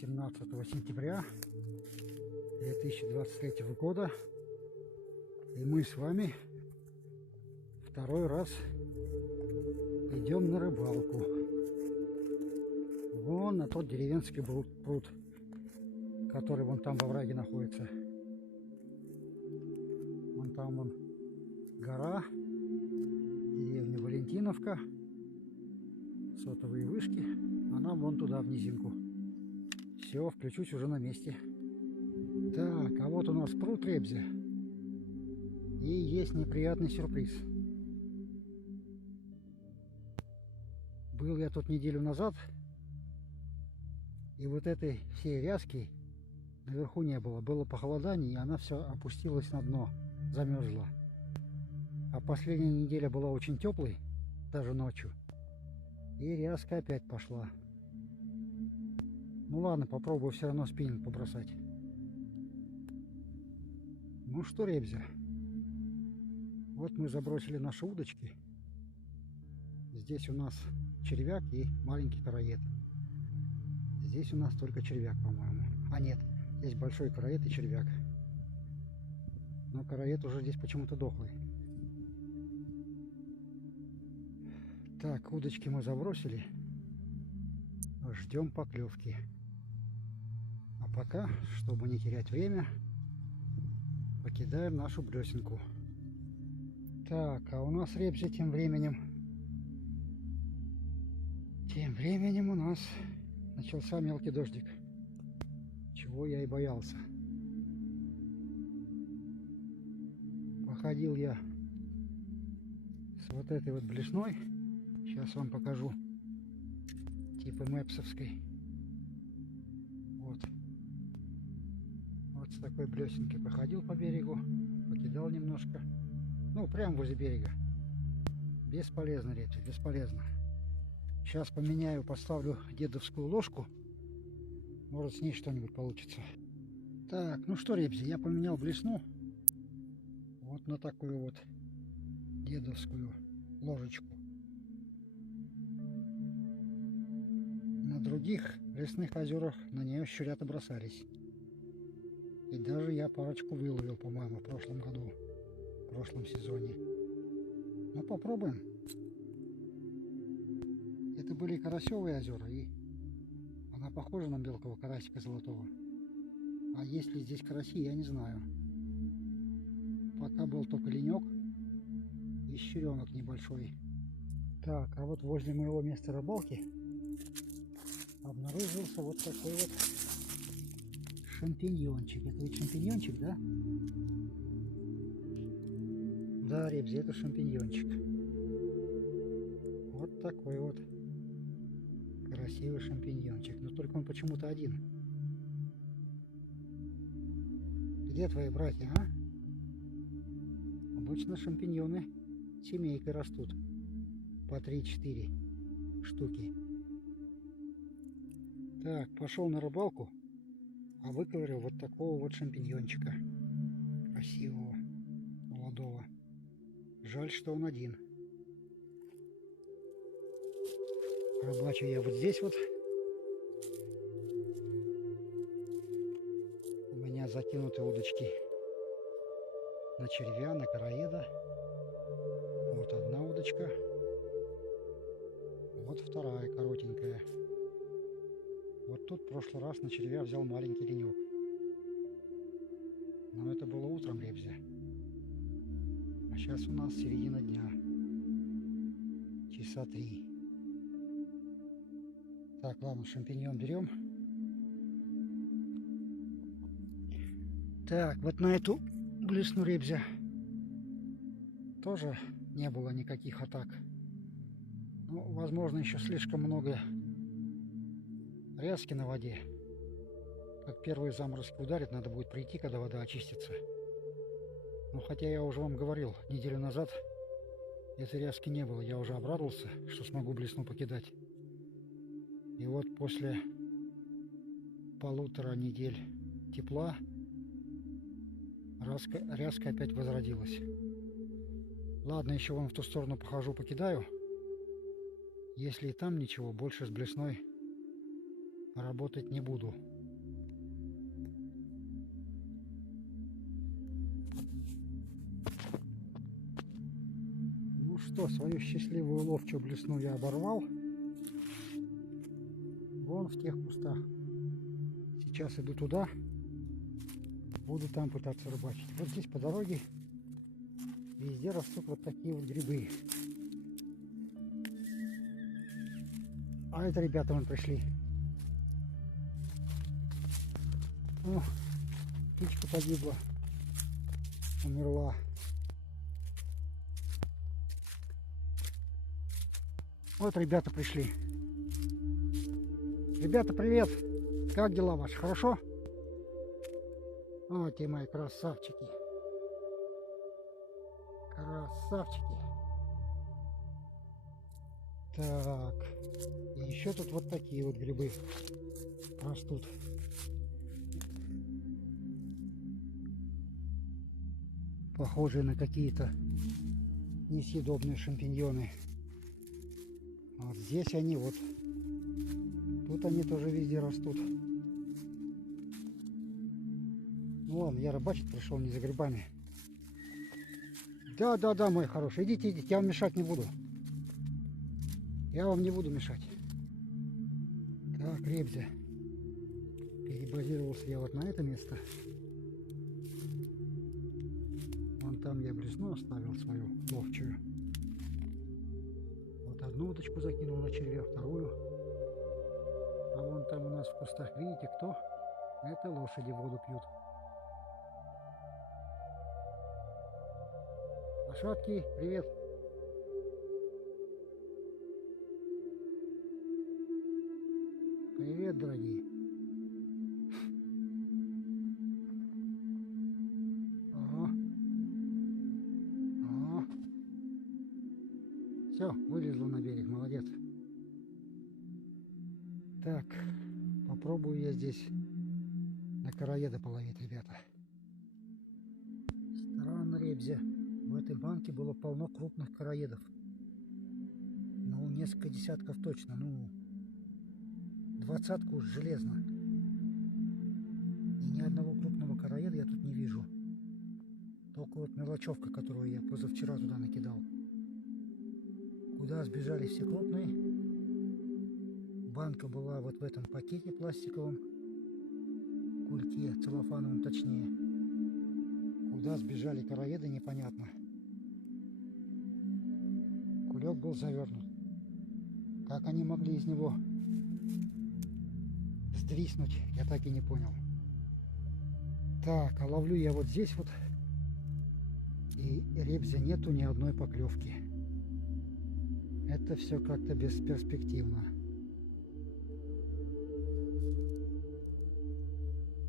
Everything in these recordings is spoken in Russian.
17 сентября 2023 года, и мы с вами второй раз идем на рыбалку. Вон на тот деревенский пруд, который вон там во враге находится. Вон там вон гора, деревня Валентиновка, сотовые вышки, а нам вон туда в низинку. Все, включусь уже на месте. Так, а вот у нас пруд Ребзя. И есть неприятный сюрприз. Был я тут неделю назад, и вот этой всей ряски наверху не было. Было похолодание, и она все опустилась на дно, замерзла. А последняя неделя была очень теплой, даже ночью. И ряска опять пошла. Ну ладно, попробую все равно спиннинг побросать. Ну что, Ребзя, вот мы забросили наши удочки. Здесь у нас червяк и маленький караед. Здесь у нас только червяк, по-моему. А нет, здесь большой караед и червяк. Но караед уже здесь почему-то дохлый. Так, удочки мы забросили. Ждем поклевки. А пока, чтобы не терять время, покидаем нашу блесенку. Так, а у нас Ребзя тем временем у нас начался мелкий дождик, чего я и боялся. Походил я с вот этой вот блесной, сейчас вам покажу, типа мэпсовской. Вот с такой блесенкой походил по берегу, покидал немножко. Ну, прямо возле берега. Бесполезно, Ребзя, бесполезно. Сейчас поменяю, поставлю дедовскую ложку. Может, с ней что-нибудь получится. Так, ну что, Ребзя, я поменял блесну. Вот на такую вот дедовскую ложечку. На других лесных озерах на нее щурята бросались. И даже я парочку выловил, по-моему, в прошлом году. В прошлом сезоне. Ну, попробуем. Это были карасевые озера, и она похожа на мелкого карасика золотого. А есть ли здесь караси, я не знаю. Пока был только ленек и щуренок небольшой. Так, а вот возле моего места рыбалки обнаружился вот такой вот шампиньончик. Это ведь шампиньончик, да? Да, Ребзя, это шампиньончик. Вот такой вот красивый шампиньончик. Но только он почему-то один. Где твои братья, а? Обычно шампиньоны семейкой растут. По 3-4 штуки. Так, пошел на рыбалку, а выковырил вот такого вот шампиньончика. Красивого, молодого. Жаль, что он один. Рыбачу я вот здесь вот. У меня закинуты удочки на червя, на караеда. Вот одна удочка. Вот вторая, коротенькая. Вот тут в прошлый раз на червя взял маленький ленек. Но это было утром, Ребзя. А сейчас у нас середина дня. Часа 3. Так, ладно, шампиньон берем. Так, вот на эту блесну, Ребзя, тоже не было никаких атак. Ну, возможно, еще слишком много ряски на воде. Как первые заморозки ударит, надо будет прийти, когда вода очистится. Ну, хотя я уже вам говорил, неделю назад этой ряски не было. Я уже обрадовался, что смогу блесну покидать. И вот после 1,5 недель тепла ряска опять возродилась. Ладно, еще вон в ту сторону похожу, покидаю. Если и там ничего, больше с блесной работать не буду. Ну что, свою счастливую ловчую блесну я оборвал. Вон в тех кустах. Сейчас иду туда. Буду там пытаться рыбачить. Вот здесь по дороге везде растут вот такие вот грибы. А это ребята вон пришли. О, птичка погибла. Умерла. Вот ребята пришли. Ребята, привет! Как дела ваши? Хорошо? Вот те мои красавчики. Красавчики. Так. И еще тут вот такие вот грибы растут. Похожие на какие-то несъедобные шампиньоны. Вот здесь они вот. Тут они тоже везде растут. Ну ладно, я рыбачить пришел, не за грибами. Да, мой хороший. Идите, я вам мешать не буду. Я вам не буду мешать. Так, Ребзя. Перебазировался я вот на это место. Вон там я блесну оставил свою ловчую. Вот одну удочку закинул на червя, вторую. А вон там у нас в кустах, видите, кто? Это лошади воду пьют. Лошадки, привет! Привет, дорогие! Ага. Ага. Все, вылезла на берег, молодец. Так, попробую я здесь на короеда половить, ребята. Странно, Ребзя. В этой банке было полно крупных короедов. Ну, несколько десятков точно. Ну, 20 уж железно. И ни одного крупного короеда я тут не вижу. Только вот мелочевка, которую я позавчера туда накидал. Куда сбежали все крупные? Банка была вот в этом пакете пластиковом. Кульке, целлофановом точнее. Куда сбежали короеды, непонятно. Кулек был завернут. Как они могли из него сдвиснуть, я так и не понял. Так, а ловлю я вот здесь вот. И Ребзя нету ни одной поклевки. Это все как-то бесперспективно.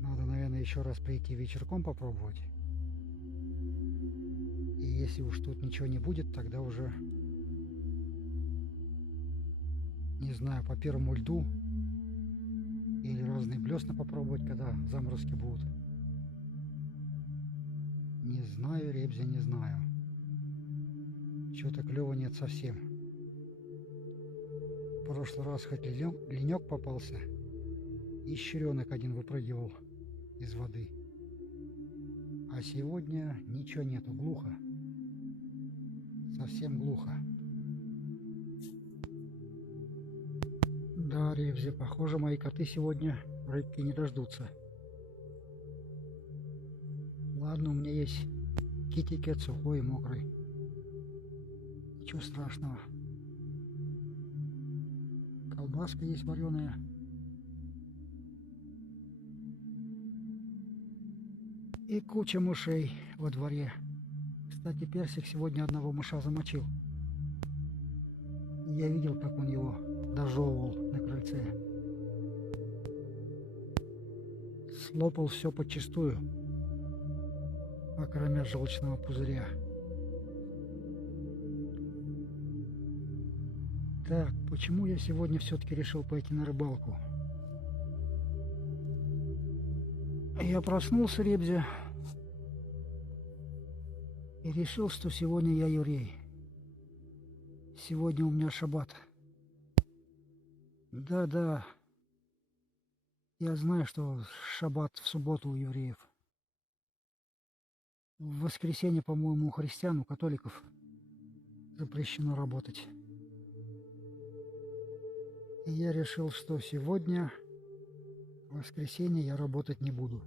Надо, наверное, еще раз прийти вечерком попробовать. И если уж тут ничего не будет, тогда уже, не знаю, по первому льду или разные блесна попробовать, когда заморозки будут. Не знаю, Ребзя, не знаю. Чего-то клёва нет совсем. В прошлый раз хоть ленек попался, и щуренок один выпрыгивал из воды. А сегодня ничего нету, глухо. Совсем глухо. Да, Ребзя, похоже, мои коты сегодня рыбки не дождутся. Ладно, у меня есть китикет сухой и мокрый. Ничего страшного. Колбаска есть вареная. И куча мышей во дворе. Кстати, Персик сегодня одного мыша замочил. Я видел, как он его дожевывал на крыльце. Слопал все подчистую, окромя желчного пузыря. Так, почему я сегодня все-таки решил пойти на рыбалку? Я проснулся, Ребзя, и решил, что сегодня я еврей. Сегодня у меня шаббат. Да-да, Я знаю, что шаббат в субботу у евреев. В воскресенье, по-моему, у христиан, у католиков запрещено работать. И я решил, что сегодня, в воскресенье, я работать не буду.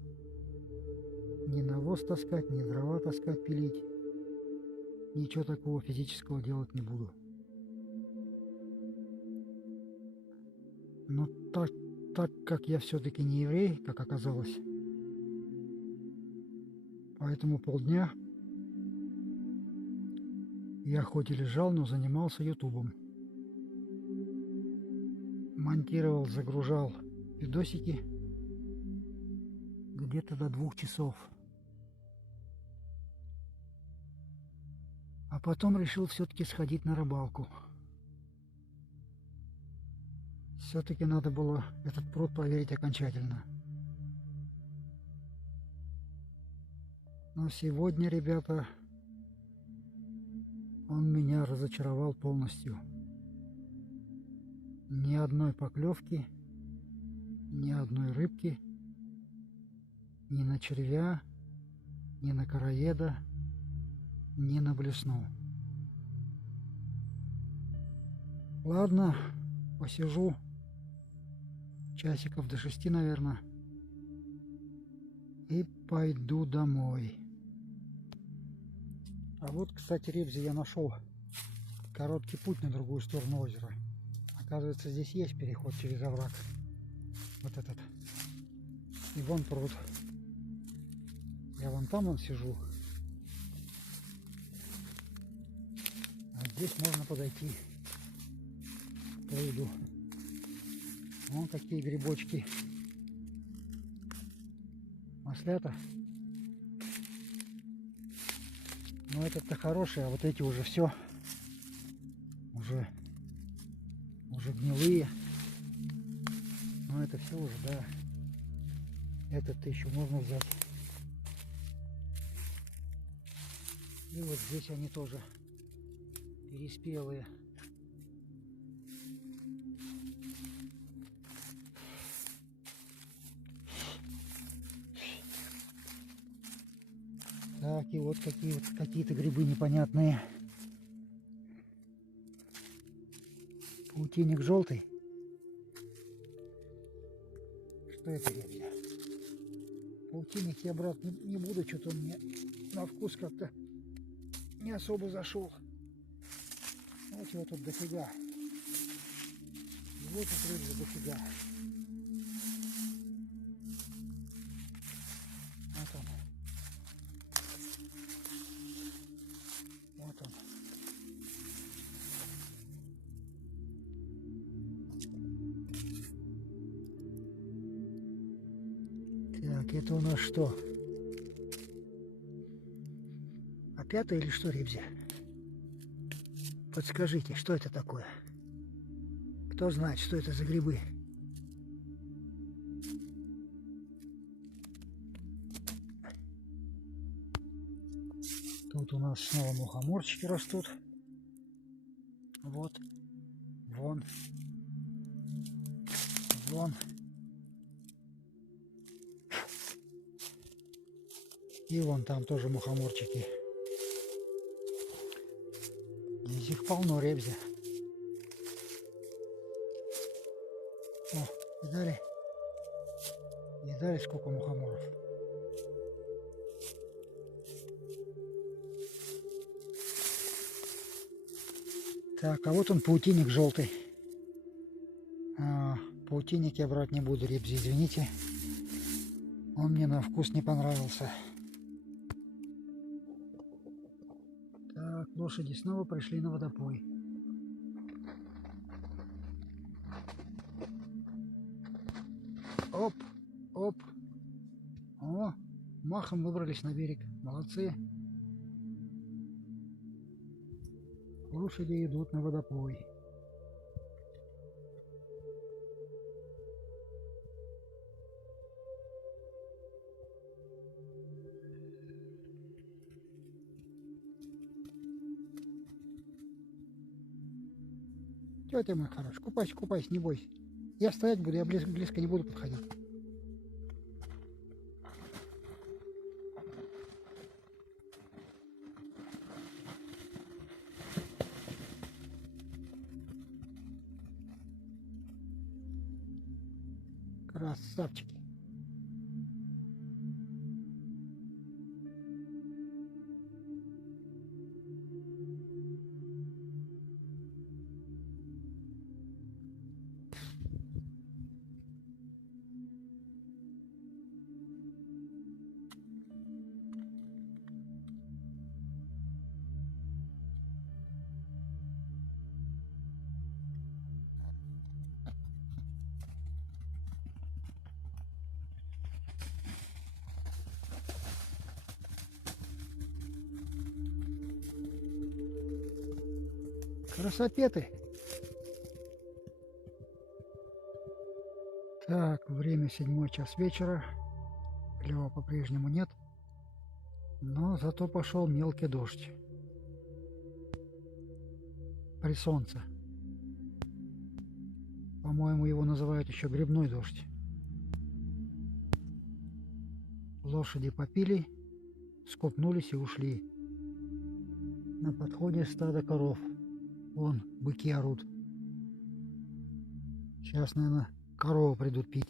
Ни навоз таскать, ни дрова таскать, пилить. Ничего такого физического делать не буду. Но так как я все-таки не еврей, как оказалось, поэтому полдня я хоть и лежал, но занимался ютубом. Монтировал, загружал видосики где-то до 2 часов. А потом решил все-таки сходить на рыбалку. Все-таки надо было этот пруд проверить окончательно. Но сегодня, ребята, он меня разочаровал полностью. Ни одной поклевки, ни одной рыбки, ни на червя, ни на короеда, ни на блесну. Ладно, посижу часиков до 6, наверное, и пойду домой. А вот, кстати, Ребзи, я нашел короткий путь на другую сторону озера. Оказывается, здесь есть переход через овраг. Вот этот. И вон пруд. Я вон там сижу. А здесь можно подойти к пруду. Вон какие грибочки. Маслята. Но этот-то хороший, а вот эти уже все. Уже гнилые. Но это все уже, да. Этот-то еще можно взять. И вот здесь они тоже переспелые. Так, и вот какие-то грибы непонятные. Паутинник желтый. Что это, ребята? Паутинник я брать не буду, что-то он мне на вкус как-то не особо зашел. Вот его тут дофига. Вот тут рыбы дофига. Вот он. Вот он. Так, это у нас что? Опята или что, Ребзи? Подскажите, что это такое? Кто знает, что это за грибы? Тут у нас снова мухоморчики растут. Вот. Вон. Вон. И вон там тоже мухоморчики. Здесь их полно, Ребзи. О, видали? Видали, сколько мухоморов? Так, а вот он, паутинник желтый. Паутинник я брать не буду, Ребзи, извините. Он мне на вкус не понравился. Так, лошади снова пришли на водопой. Оп, оп. О, махом выбрались на берег. Молодцы. Лошади идут на водопой. Тетя моя хорошая, купайся, купайся, не бойся. Я стоять буду, я близко не буду подходить. Красавчики. Красопеты. Так, время 7 час вечера. Клёва по-прежнему нет. Но зато пошел мелкий дождь. При солнце. По-моему, его называют еще грибной дождь. Лошади попили, скупнулись и ушли. На подходе стадо коров. Вон, быки орут. Сейчас, наверное, коровы придут пить.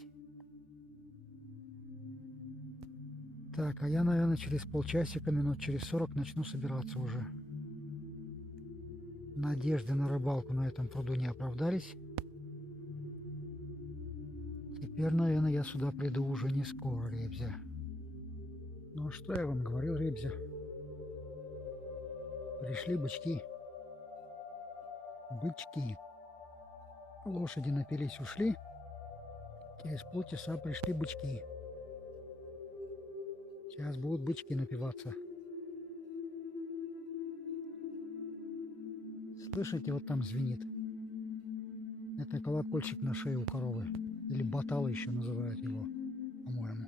Так, а я, наверное, через полчасика, минут через 40 начну собираться уже. Надежды на рыбалку на этом пруду не оправдались. Теперь, наверное, я сюда приду уже не скоро, Ребзя. Ну, что я вам говорил, Ребзя? Пришли бычки. Бычки. Лошади напились, ушли. Через полчаса пришли бычки. Сейчас будут бычки напиваться. Слышите, вот там звенит. Это колокольчик на шее у коровы. Или батал еще называют его, по-моему.